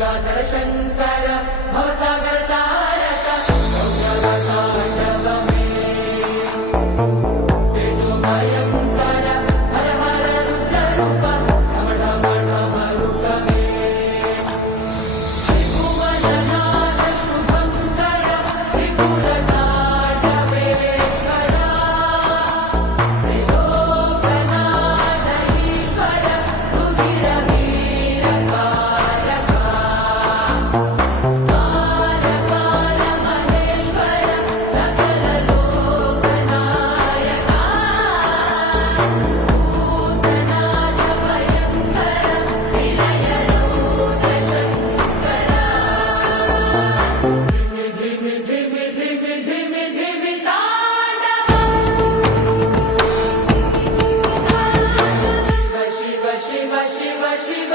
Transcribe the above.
गंगाधर शंकर भवसागर तारक गौरव तेजोमयंकर हर हर रुद्र रूप ढम ढम ढम रुक मे त्रिभुवननाथ शुभंकर त्रिपुरतांडवेश्वर त्रिलोकनाथ ईश्वर रुधिर वीरकारक काल काल महेश्वर सकल लोकनायक भूतनाथ भयंकर विलय रौद्र शंकर धिमि धिमि धिमि धिमि धिमि तांडवम् शिव शिव शिव शिव शिव